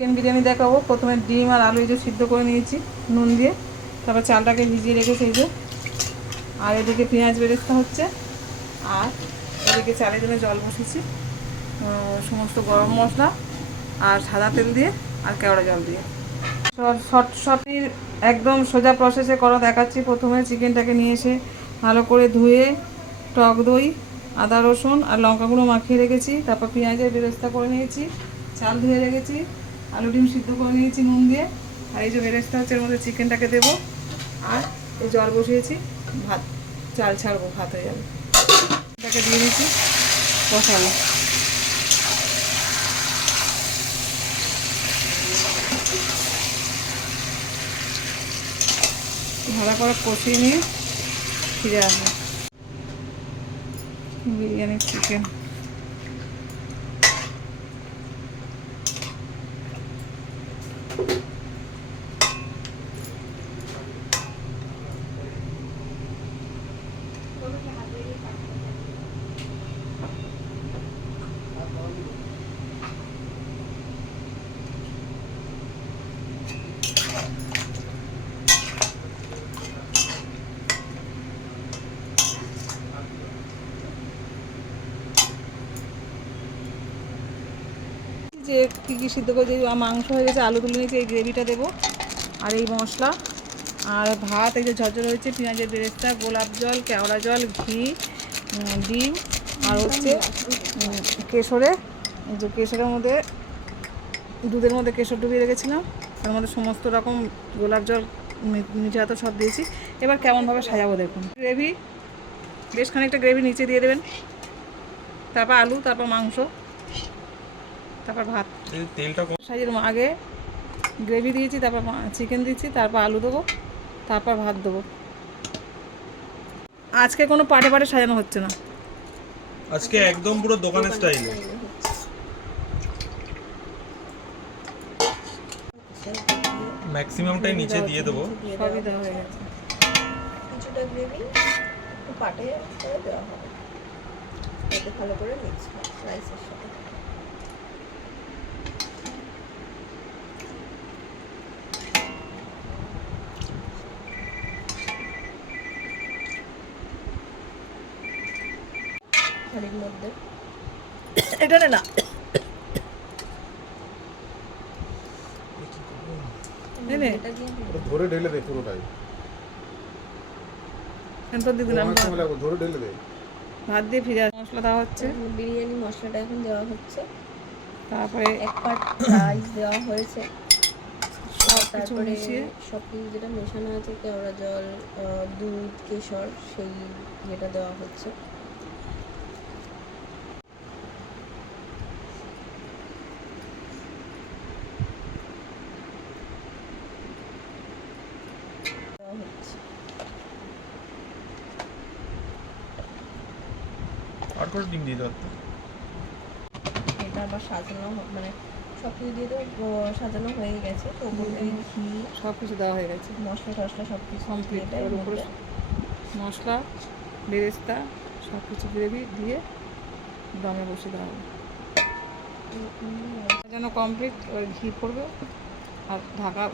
Chicken biryani দেখাবো। প্রথমে ডিম আর আলু এই যে সিদ্ধ করে নিয়েছি নুন দিয়ে, তারপর চালটাকে ভিজিয়ে রেখেছি এই যে। আর এদিকে পেঁয়াজ বেরেস্তা হচ্ছে, আর এদিকে চালের জন্য জল বসেছি সমস্ত গরম মশলা আর সাদা তেল দিয়ে আর কেওড়া জল দিয়ে। সঠিক একদম সোজা প্রসেসে করা দেখাচ্ছি। প্রথমে চিকেনটাকে নিয়ে এসে ভালো করে ধুয়ে টক দই, আদা রসুন আর লঙ্কা গুঁড়ো মাখিয়ে রেখেছি। তারপর পেঁয়াজের বেরেস্তা করে নিয়েছি, চাল ধুয়ে রেখেছি, আলু ডিম সিদ্ধ করে নিয়েছি নুন দিয়ে। আর এই যে বেরেস্তা হচ্ছে, এর মধ্যে চিকেনটাকে দেবো। আর এই জল বসিয়েছি, ভাত চাল ছাড়বো, ভাত হয়ে যাবে। এটাকে দিয়ে দিয়েছি, কষাবো। ভালো করে কষিয়ে নিয়ে ফিরে আসবো। বিরিয়ানি চিকেন যে কী কী সিদ্ধ করে দিয়ে মাংস হয়ে গেছে, আলু তুলে নিয়েছি, এই গ্রেভিটা দেবো। আর এই মশলা আর ভাত, এই যে ঝরঝর হয়েছে, পেঁয়াজের বেরেস্তা, গোলাপ জল, কেওড়া জল, ঘি, ডিম আর হচ্ছে কেশরে, যে কেশরের মধ্যে দুধের মধ্যে কেশর ডুবিয়ে রেখেছিলাম, তার মধ্যে সমস্ত রকম গোলাপ জল, মিঠে হাতে সব দিয়েছি। এবার কেমনভাবে সাজাবো দেখুন। গ্রেভি, বেশ খানিকটা গ্রেভি নিচে দিয়ে দেবেন, তারপর আলু, তারপর মাংস, তারপর ভাত। তেলটা সাজিয়ে আগে গ্রেভি দিয়েছি, তারপর চিকেন দিচ্ছি, তারপর আলু দেবো, তারপর ভাত দেবো। আজকে কোনো পাটে পাটে সাজানো হচ্ছে না, আজকে একদম পুরো দোকানের স্টাইলে। ম্যাক্সিমামটাই নিচে দিয়ে দেবো, সবই দেওয়া হয়ে গেছে। কিছুটা গ্রেভি একটু পাটে করে দেওয়া হবে, এতে ভালো করে মিক্স হয় রাইসের সাথে। থালির মধ্যে এটা না এটা দিয়ে ধরে ঢেলে দে পুরোটাই, ধরে ঢেলে দে। ভাত দিয়ে ফিরে মশলা দেওয়া হচ্ছে, বিরিয়ানি মশলাটা এখন দেওয়া হচ্ছে। তারপরে এক পাট রাইস দেওয়া হয়েছে, তারপরে সব কিছু যেটা মেশানো আছে, কেওড়া জল, দুধ, কেশর, সেই যেটা দেওয়া হচ্ছে। আর করে ডিম দিয়ে দাও। এটা আবার সাজানো মানে সব কিছু দিয়ে তো সাজানো হয়ে গেছে, তো ওপরে ঘি সব কিছু দেওয়া হয়ে গেছে, মশলা টশলা সব কিছু কমপ্লিট। কমপ্লিট। উপরে মশলা বেরেস্তা সব কিছু গ্রেভি দিয়ে দমে বসে দেওয়া হবে, যেন কমপ্লিট। ঘি পড়বে আর ঢাকা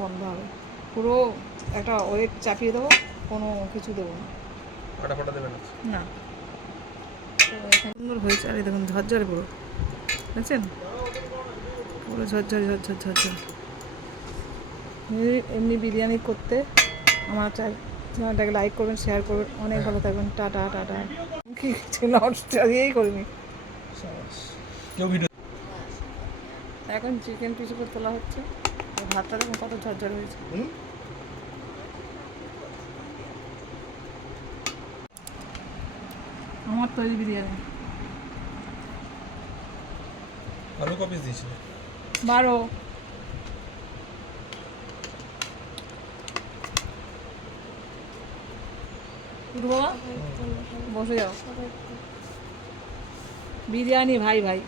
বন্ধ হবে। পুরো একটা ওয়েট চাপিয়ে দেবো, কোনো কিছু দেবো না, ফাটা ফাটা দেবে না। না। সুন্দর হয়েছে। আর এই দেখুন ঝরঝরে পুরো, বুঝছেন, পুরো ঝরঝরে ঝরঝর ঝরঝর। এমনি বিরিয়ানি করতে আমার চ্যানেলটাকে লাইক করবেন, শেয়ার করবেন, অনেক ভালো থাকবেন। Tata tata. কি ছিল দিয়েই করিনি। এখন চিকেন পিস করে তোলা হচ্ছে, ভাতটা দেখুন কত ঝরঝর হয়েছে। আমার তৈরি বিরিয়ানি। আলু ক পিস দিয়েছিলে? 12। বাবা বসে যাও। বিরিয়ানি ভাই ভাই,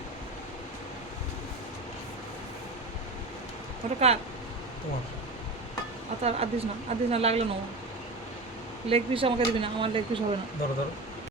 ওটা কার? তোমার। আর দিস না, লাগলে না। লেগ পিস আমাকে দিবি না, আমার লেগ পিস হবে না। ধরো ধরো।